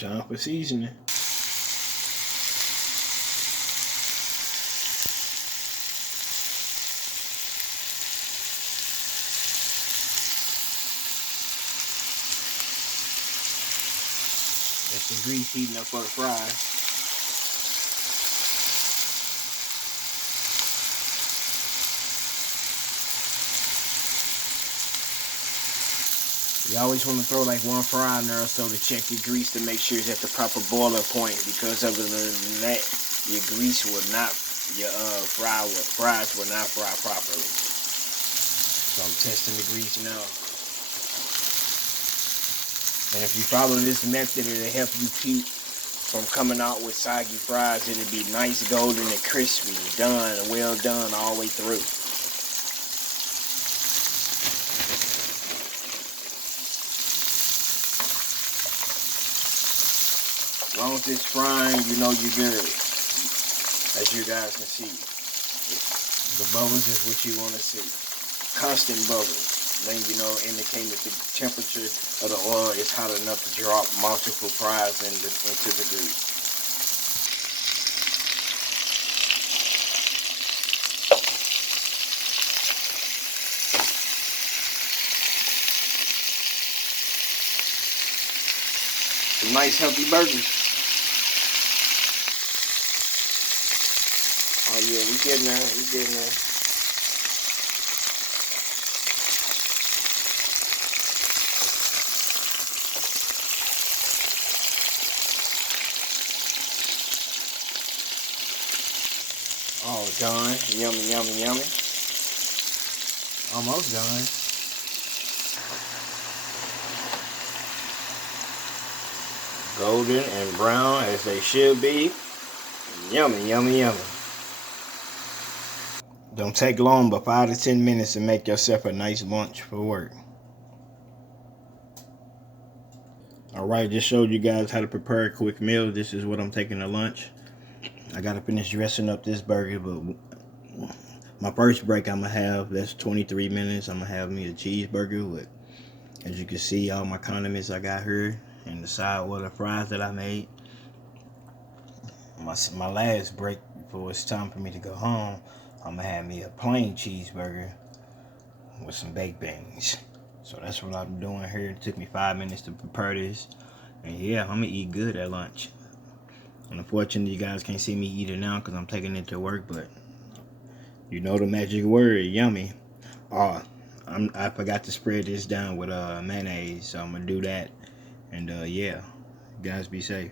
Time for seasoning. That's the grease heating up for the fries. You always want to throw like one fry in there or so to check your grease to make sure it's at the proper boiling point, because other than that, your grease will not, your fries will not fry properly. So I'm testing the grease now. And if you follow this method, it'll help you keep from coming out with soggy fries. It'll be nice, golden, and crispy, done, well done all the way through. As long as it's frying, you know you're good. As you guys can see, the bubbles is what you want to see. Constant bubbles. Then you know, indicating that the temperature of the oil is hot enough to drop multiple fries into the grease. Some nice healthy burgers. Oh yeah, we getting there, we getting there. Oh, done. Yummy, yummy, yummy. Almost done. Golden and brown as they should be. Yummy, yummy, yummy. Don't take long, but 5 to 10 minutes to make yourself a nice lunch for work. Alright, just showed you guys how to prepare a quick meal. This is what I'm taking to lunch. I gotta finish dressing up this burger, but my first break I'm gonna have, that's 23 minutes. I'm gonna have me a cheeseburger with, as you can see, all my condiments I got here, and the side with the fries that I made. My last break before it's time for me to go home, I'm gonna have me a plain cheeseburger with some baked beans. So that's what I'm doing here. It took me 5 minutes to prepare this, and yeah, I'm gonna eat good at lunch. Unfortunately, you guys can't see me eat it now because I'm taking it to work, but you know the magic word, yummy. Oh, I forgot to spread this down with mayonnaise, so I'm gonna do that. And yeah, guys, be safe.